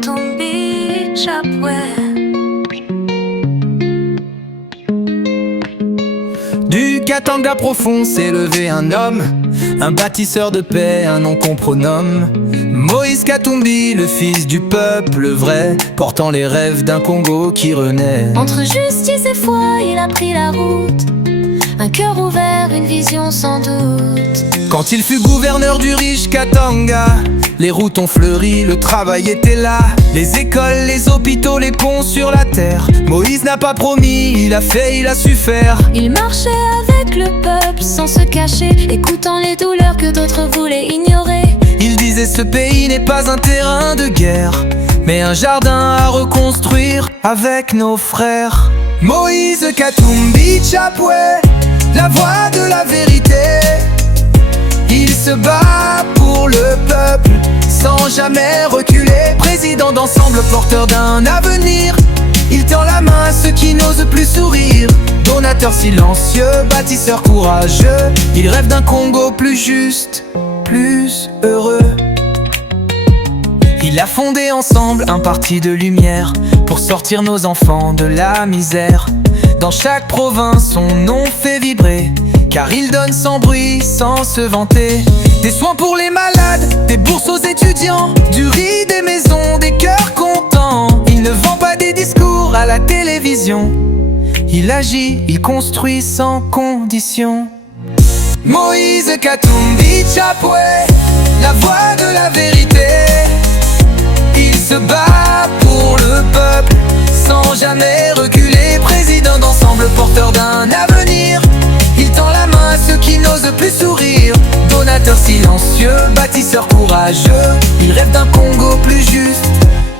Katumbi Chapwe. Du Katanga profond s'est levé un homme, un bâtisseur de paix, un nom qu'on pronomme Moïse Katumbi, le fils du peuple vrai, portant les rêves d'un Congo qui renaît. Entre justice et foi, il a pris la route, un cœur ouvert, une vision sans doute. Quand il fut gouverneur du riche Katanga, les routes ont fleuri, le travail était là. Les écoles, les hôpitaux, les ponts sur la terre. Moïse n'a pas promis, il a fait, il a su faire. Il marchait avec le peuple sans se cacher, écoutant les douleurs que d'autres voulaient ignorer. Il disait ce pays n'est pas un terrain de guerre, mais un jardin à reconstruire avec nos frères. Moïse Katumbi Chapwe, la voix de la vérité. Il se bat pour le peuple sans jamais reculer. Président d'ensemble, porteur d'un avenir. Il tend la main à ceux qui n'osent plus sourire. Donateur silencieux, bâtisseur courageux. Il rêve d'un Congo plus juste, plus heureux. Il a fondé ensemble un parti de lumière pour sortir nos enfants de la misère. Dans chaque province, son nom fait vibrer, car il donne sans bruit, sans se vanter. Des soins pour les malades, des bourses aux étudiants, du riz, des maisons, des cœurs contents. Il ne vend pas des discours à la télévision. Il agit, il construit sans condition. Moïse Katumbi Chapwe, la voix de la vérité. Il se bat pour le peuple sans jamais reculer. Président d'ensemble, porteur d'un avenir. Il tend la main à ceux qui n'osent plus sourire. Donateur silencieux, bâtisseur courageux. Il rêve d'un Congo plus juste,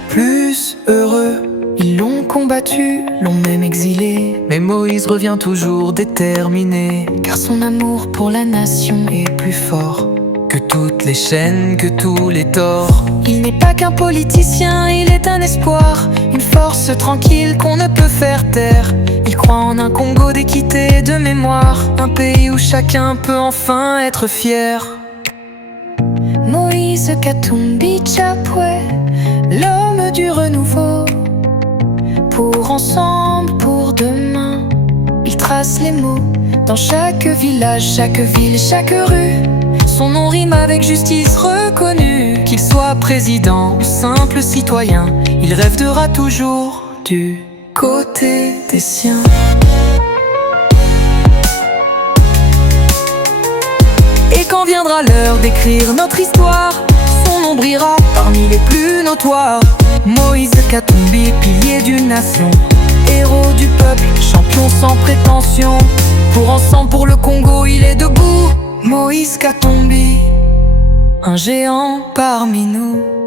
plus heureux. Ils l'ont combattu, l'ont même exilé, mais Moïse revient toujours déterminé, Car son amour pour la nation est plus fort que toutes les chaînes, que tous les torts. Il n'est pas qu'un politicien, il est un espoir, une force tranquille qu'on ne peut faire taire. Il croit en un Congo d'équité et de mémoire, un pays où chacun peut enfin être fier. Moïse Katumbi Chapwe, l'homme du renouveau. Pour ensemble, pour demain, il trace les mots dans chaque village, chaque ville, chaque rue. Son nom rime avec justice reconnue. Qu'il soit président ou simple citoyen, il rêvera toujours du côté des siens. Et quand viendra l'heure d'écrire notre histoire, son nom brillera parmi les plus notoires. Moïse Katumbi, pilier d'une nation, héros du peuple, champion sans prétention. Pour ensemble, pour le Congo, il est debout. Moïse Katumbi, un géant parmi nous.